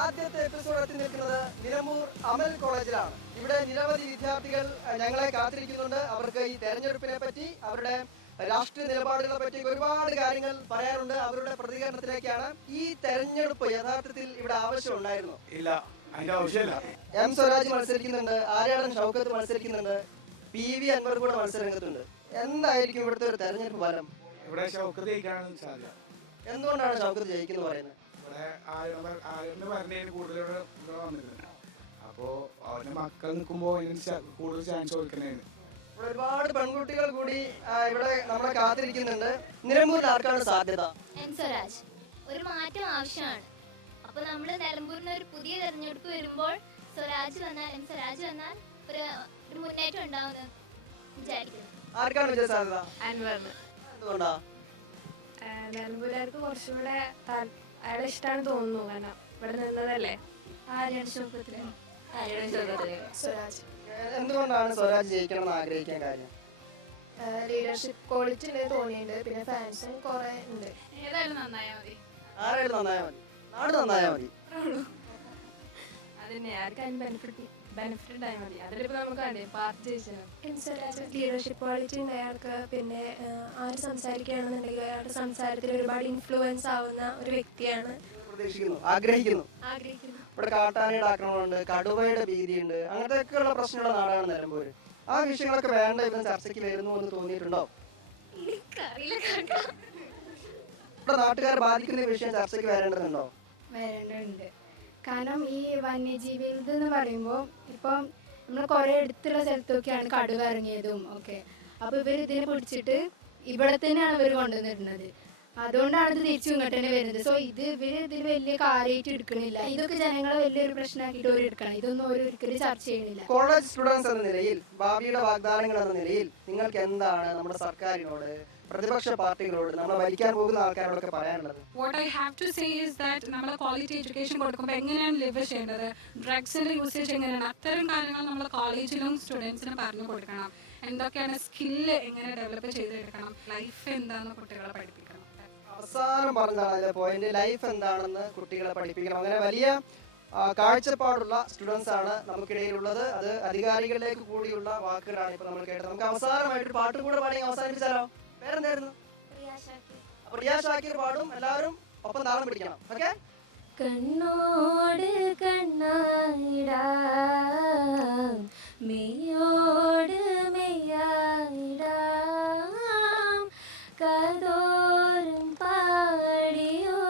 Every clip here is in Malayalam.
ആദ്യത്തെ എപ്പിസോഡ് എത്തി നിൽക്കുന്നത് നിലമ്പൂർ അമൽ കോളേജിലാണ്. ഇവിടെ നിരവധി വിദ്യാർത്ഥികൾ ഞങ്ങളെ കാത്തിരിക്കുന്നുണ്ട്. അവർക്ക് ഈ തെരഞ്ഞെടുപ്പിനെ പറ്റി, അവരുടെ രാഷ്ട്രീയ നിലപാടുകളെ പറ്റി ഒരുപാട് കാര്യങ്ങൾ പറയാനുണ്ട്. അവരുടെ പ്രതികരണത്തിലേക്കാണ്. ഈ തെരഞ്ഞെടുപ്പ് യഥാർത്ഥത്തിൽ ഇവിടെ ആവശ്യമുണ്ടായിരുന്നു? ഇല്ല, അതിന്റെ ആവശ്യമില്ല. എം സ്വരാജ് മത്സരിക്കുന്നുണ്ട്, ആര്യാടൻ ഷൗക്കത്ത് മത്സരിക്കുന്നുണ്ട്, PV അൻവർ കൂടെ മത്സരരംഗത്തുണ്ട്. എന്തായിരിക്കും ഇവിടുത്തെ ഒരു തെരഞ്ഞെടുപ്പ് ഫലം? ഇവിടെ ഷൗക്കത്ത് ജയിക്കാനാണ് സാധ്യത. എന്തുകൊണ്ടാണ് ഷൗക്കത്ത് ജയിക്കുന്നത് പറയുന്നത്? ഇവിടെ ആര്യന്റെ ഭരണയിൽ കൂടുതൽ ഇവിടെ വന്നിരുന്നത്. അപ്പോ അവന്റെ മക്കൾ നിൽക്കുമ്പോ അതിന് കൂടുതൽ ചാൻസ് കൊടുക്കുന്നതാണ്. ഒരുപാട് പെൺകുട്ടികൾ കൂടി ഇവിടെ നമ്മളെ കാത്തിരിക്കുന്നുണ്ട്. നിലമ്പൂരിൽ ആർക്കാണ് സാധ്യത? എം സ്വരാജ്. ഒരു മാറ്റം ആവശ്യമാണ്. അപ്പൊ നമ്മള് നിലമ്പൂരിന് ഒരു പുതിയ തെരഞ്ഞെടുപ്പ് വരുമ്പോൾ എം സ്വരാജ് വന്നാൽ ഒരു മുന്നേറ്റം ഉണ്ടാവുമെന്ന് വിചാരിക്കുന്നു. ആർക്കാണ് വിജയ സാധ്യത? അൻവറിന്. എന്തുകൊണ്ടാ? നിലമ്പൂരുകാർക്ക് കുറച്ചുകൂടെ അയാളെ ഇഷ്ടമാണ് തോന്നുന്നു. കാരണം ഇവിടെ നിന്നതല്ലേ. സ്വരാജ്. എന്തുകൊണ്ടാണ് സ്വരാജ് ജയിക്കണം എന്ന് ആഗ്രഹിക്കാൻ കാര്യം? ലീഡർഷിപ്പ് ക്വാളിറ്റി ഉണ്ട് തോന്നിയിട്ടുണ്ട്. പിന്നെ ഫാൻസും കുറെ ഉണ്ട്. ഏതായാലും നന്നായാൽ മതി. ആരായാലും നന്നായാൽ മതി, നാട് നന്നായാൽ മതി. അതന്നെ, ആർക്കും ബെനിഫിറ്റ് ഉണ്ടായാൽ മതി. അതിലിപ്പോ നമുക്ക് കണ്ടേ പാർട്ടി ജയിച്ചാൽ ലീഡർഷിപ്പ് ക്വാളിറ്റി ഉണ്ട് അയാൾക്ക്. പിന്നെ ആര് സംസാരിക്കുകയാണെന്നുണ്ടെങ്കിൽ അയാളുടെ സംസാരത്തിൽ ഒരുപാട് ഇൻഫ്ലുവൻസ് ആവുന്ന ഒരു വ്യക്തിയാണ്. ആഗ്രഹിക്കുന്നു. ഇവിടെ കാട്ടാനയുടെ ആക്രമണമുണ്ട്, കടുവയുടെ ഭീതിയുണ്ട്, അങ്ങനത്തെയൊക്കെയുള്ള പ്രശ്നമുള്ള നാടാണ് നിലമ്പൂര്. ആ വിഷയങ്ങളൊക്കെ വേണ്ട ഇന്ന് ചർച്ചയ്ക്ക് വരുന്നു എന്ന് തോന്നിയിട്ടുണ്ടോ? ഇവിടെ നാട്ടുകാരെ ബാധിക്കുന്ന വിഷയം ചർച്ചയ്ക്ക് വരേണ്ടതുണ്ടോ? വരേണ്ടതുണ്ട്. കാരണം ഈ വന്യജീവികൾ എന്ന് പറയുമ്പോൾ ഇപ്പം നമ്മൾ കുറെ അടുത്തുള്ള സ്ഥലത്തൊക്കെയാണ് കടുവ ഇറങ്ങിയതും ഒക്കെ. അപ്പൊ ഇവർ ഇതിനെ പിടിച്ചിട്ട് ഇവിടെ തന്നെയാണ് ഇവർ കൊണ്ടുവന്നിരുന്നത്. അതുകൊണ്ടാണ് ഇത് തിരിച്ചു ഇങ്ങോട്ട് തന്നെ വരുന്നത്. സോ ഇവര് ഇതിൽ വലിയ കാര്യമായിട്ട് എടുക്കണില്ല. ഇതൊക്കെ ജനങ്ങളെ വലിയൊരു പ്രശ്നമാക്കിയിട്ട് ഒരു എടുക്കണം. ഇതൊന്നും ഒരിക്കലും ചർച്ച ചെയ്യണില്ല. കോളേജ് സ്റ്റുഡൻസ് എന്ന നിലയിൽ, ഭാവിയുടെ വാഗ്ദാനങ്ങൾ എന്ന നിലയിൽ നിങ്ങൾക്ക് എന്താണ് നമ്മുടെ സർക്കാരിനോട്, പ്രതിപക്ഷ പാർട്ടികളോട്, നമ്മൾ ഭരിക്കാൻ പോകുന്ന ആൾക്കാരോടൊക്കെ പറയാനുള്ളത്? What I have to say is that നമ്മൾ ക്വാളിറ്റി എഡ്യൂക്കേഷൻ കൊടുക്കുമ്പോൾ എങ്ങനെയാണ് ലിവ് ചെയ്യേണ്ടത്, ഡ്രഗ്സിന്റെ യൂസേജ് എങ്ങനെയാണ്, അത്തരം കാര്യങ്ങൾ നമ്മൾ കോളേജിലും സ്റ്റുഡൻസിന് പറഞ്ഞു കൊടുക്കണം. എന്തൊക്കെയാണ് സ്കില്ല് എങ്ങനെ ഡെവലപ്പ് ചെയ്തെടുക്കണം, ലൈഫ് എന്താണെന്ന് കുട്ടികളെ പഠിപ്പിക്കണം. അവസാനം പറഞ്ഞതാണ് അതിലെ പോയിന്റ്, ലൈഫ് എന്താണെന്ന് കുട്ടികളെ പഠിപ്പിക്കണം. അങ്ങനെ വലിയ കാഴ്ചപ്പാടുള്ള സ്റ്റുഡൻസ് ആണ് നമുക്കിടയിലുള്ളത്. അത് അധികാരികളിലേക്ക് കൂടിയുള്ള വാക്കുകളാണ് ഇപ്പൊ നമ്മൾ കേട്ടത്. നമുക്ക് അവസാനമായിട്ടൊരു പാട്ട് കൂടെ പാടി അവസാനിപ്പിച്ചാലോ? പേരെന്തായിരുന്നു? അപ്പൊ റിയ ഷാക്കിർ പാടും. എല്ലാവരും ഒപ്പം താളം പിടിക്കണം. ഓക്കെ? കണ്ണോട് കണ്ണായിടാം, മെയ്യോട് മെയ്യായിടാം, കാതോരം പാടിയോ,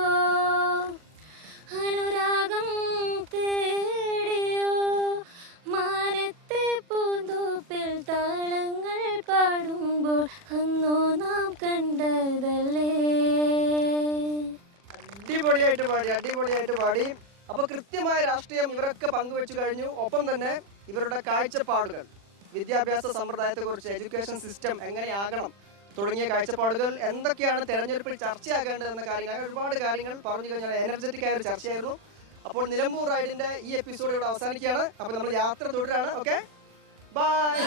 അനുരാഗം തേടിയോ, മാനത്തെ പൂന്തോപ്പിൽ താളങ്ങൾ പാടുമ്പോൾ അന്നോ നാം കണ്ടതല്ലേ. അടിപൊളിയായിട്ട് പാടി. അപ്പൊ കൃത്യമായ രാഷ്ട്രീയം ഇവരൊക്കെ പങ്കുവെച്ചു കഴിഞ്ഞു. ഒപ്പം തന്നെ ഇവരുടെ കാഴ്ചപ്പാടുകൾ, വിദ്യാഭ്യാസ സമ്പ്രദായത്തെ കുറിച്ച്, എഡ്യൂക്കേഷൻ സിസ്റ്റം എങ്ങനെയാകണം തുടങ്ങിയ കാഴ്ചപ്പാടുകൾ, എന്തൊക്കെയാണ് തെരഞ്ഞെടുപ്പിൽ ചർച്ചയാകേണ്ടത് എന്ന കാര്യങ്ങൾ, ഒരുപാട് കാര്യങ്ങൾ പറഞ്ഞു കഴിഞ്ഞാൽ എനർജറ്റിക് ആയ ഒരു ചർച്ചയായിരുന്നു. അപ്പോൾ നിലമ്പൂർ റൈഡിന്റെ ഈ എപ്പിസോഡ് ഇവിടെ അവസാനിക്കുകയാണ്. അപ്പൊ നമ്മൾ യാത്ര തുടരാണ്. Okay, by.